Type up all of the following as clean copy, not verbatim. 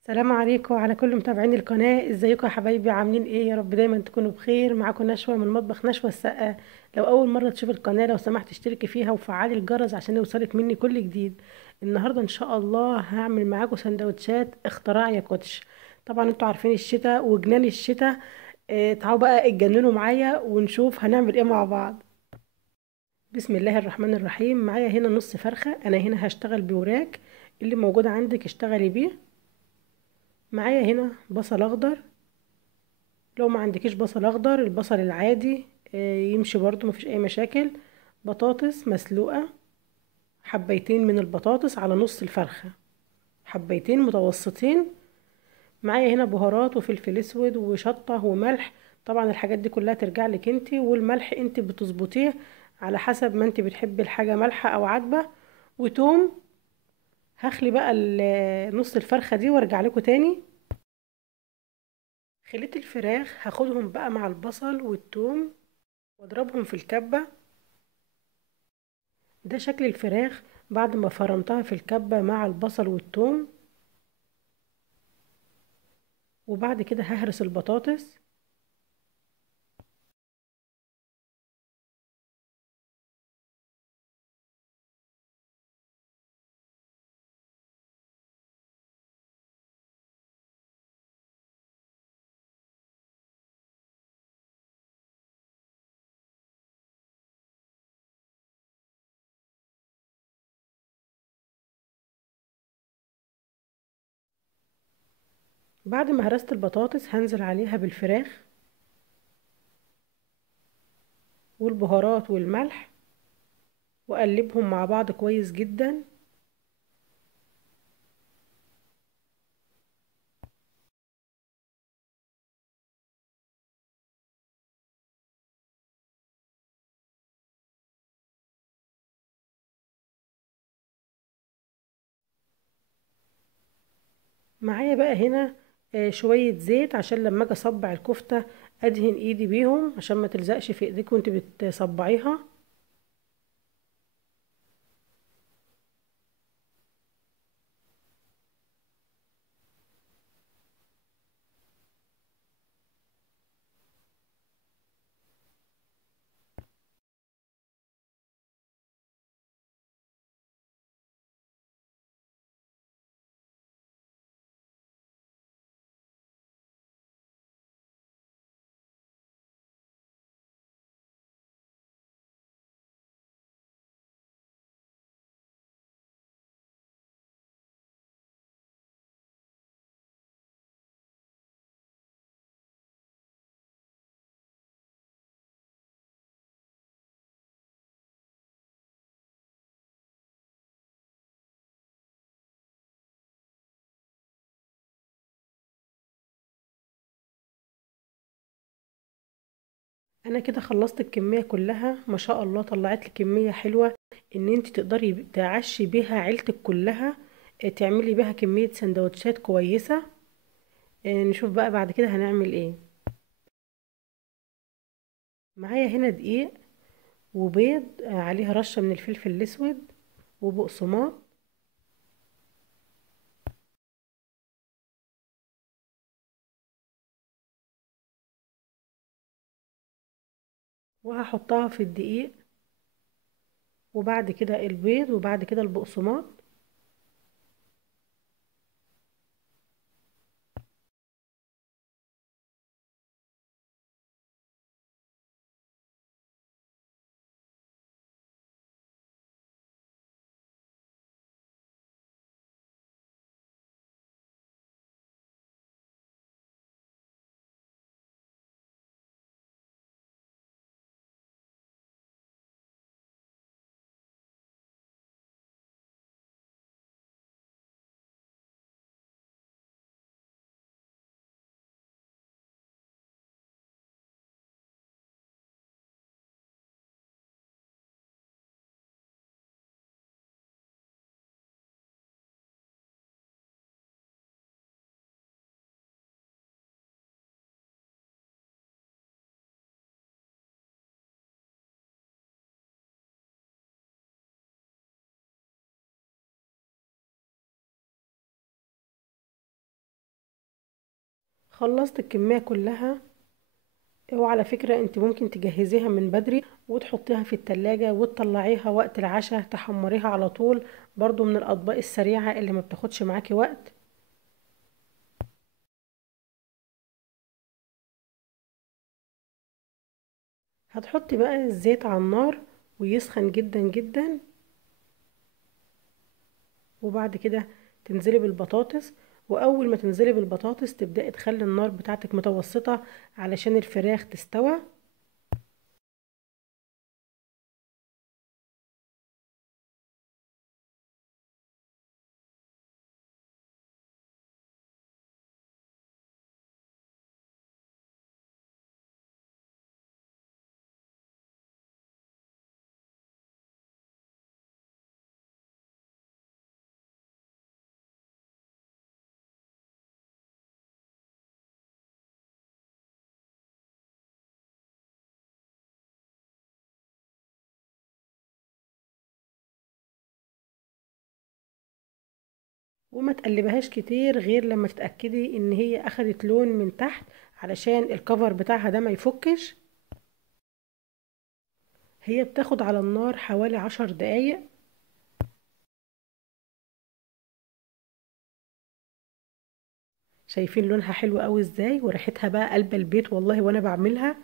السلام عليكم وعلى كل متابعين القناة. ازيكم يا حبايبي؟ عاملين ايه؟ يا رب دايما تكونوا بخير. معاكم نشوى من مطبخ نشوى السقا. لو اول مرة تشوف القناة لو سمحت اشتركي فيها وفعلي الجرس عشان يوصلك مني كل جديد. النهاردة ان شاء الله هعمل معاكم سندوتشات اختراع يا كوتش. طبعا انتوا عارفين الشتاء وجنان الشتاء. تعالوا بقى اتجننوا معايا ونشوف هنعمل ايه مع بعض. بسم الله الرحمن الرحيم. معايا هنا نص فرخة، انا هنا هشتغل بوراك. اللي موجود عندك اشتغلي بيه. معايا هنا بصل اخضر. لو ما عندكيش بصل اخضر البصل العادي يمشي برضو، مفيش اي مشاكل. بطاطس مسلوقة، حبيتين من البطاطس على نص الفرخة، حبيتين متوسطين. معايا هنا بهارات وفلفل اسود وشطة وملح. طبعا الحاجات دي كلها ترجع لك انتي، والملح انتي بتظبطيه على حسب ما انتي بتحبي الحاجة مالحة او عادبة. وتوم. هخلي بقى نص الفرخة دي وارجع لكم تاني. خليت الفراخ هاخدهم بقى مع البصل والثوم واضربهم في الكبة. ده شكل الفراخ بعد ما فرمتها في الكبة مع البصل والثوم. وبعد كده ههرس البطاطس. بعد ما هرست البطاطس هنزل عليها بالفراخ والبهارات والملح واقلبهم مع بعض كويس جدا. معايا بقى هنا شوية زيت عشان لما اجي اصبع الكفتة ادهن ايدي بيهم عشان ما تلزقش في ايديك وانت بتصبعيها. انا كده خلصت الكمية كلها ما شاء الله، طلعت لي كمية حلوة ان انت تقدري تعشي بيها عيلتك كلها. تعملي بيها كمية سندوتشات كويسة. نشوف بقى بعد كده هنعمل ايه. معايا هنا دقيق وبيض عليها رشة من الفلفل الاسود وبقسماط. وهحطها في الدقيق وبعد كده البيض وبعد كده البقسماط. خلصت الكمية كلها. وعلى فكرة انت ممكن تجهزيها من بدري وتحطيها في التلاجة وتطلعيها وقت العشاء تحمريها على طول، برضو من الاطباق السريعة اللي ما بتاخدش معاكي وقت. هتحطي بقى الزيت على النار ويسخن جدا جدا، وبعد كده تنزلي بالبطاطس. واول ما تنزلي بالبطاطس تبدأي تخلي النار بتاعتك متوسطة علشان الفراخ تستوى. وما تقلبهاش كتير غير لما تتأكدي ان هي اخدت لون من تحت، علشان الكفر بتاعها ده ما يفكش. هي بتاخد على النار حوالي 10 دقايق. شايفين لونها حلو قوي ازاي، وريحتها بقى قلب البيت والله وانا بعملها.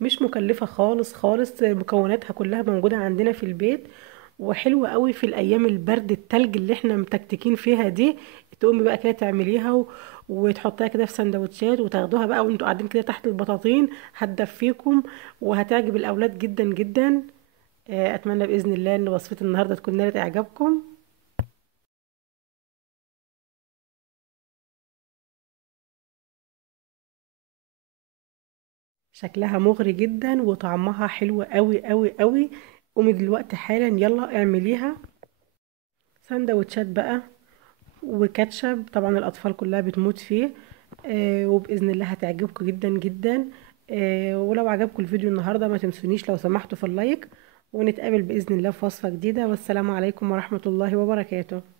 مش مكلفة خالص خالص، مكوناتها كلها موجودة عندنا في البيت، وحلوة قوي في الايام البرد التلج اللي احنا متكتكين فيها دي. تقومي بقى كده تعمليها وتحطيها كده في سندوتشات وتاخدوها بقى وانتوا قاعدين كده تحت البطاطين، هتدفيكم وهتعجب الاولاد جدا جدا. اتمنى باذن الله ان وصفتي النهارده تكون نالت اعجابكم. شكلها مغري جدا وطعمها حلو قوي قوي قوي. قومي دلوقتي حالا يلا اعمليها. سندوتشات بقى وكاتشب، طبعا الاطفال كلها بتموت فيه. وباذن الله هتعجبكم جدا جدا. ولو عجبكم الفيديو النهارده ما تنسونيش لو سمحتوا في اللايك، ونتقابل باذن الله في وصفة جديدة، والسلام عليكم ورحمة الله وبركاته.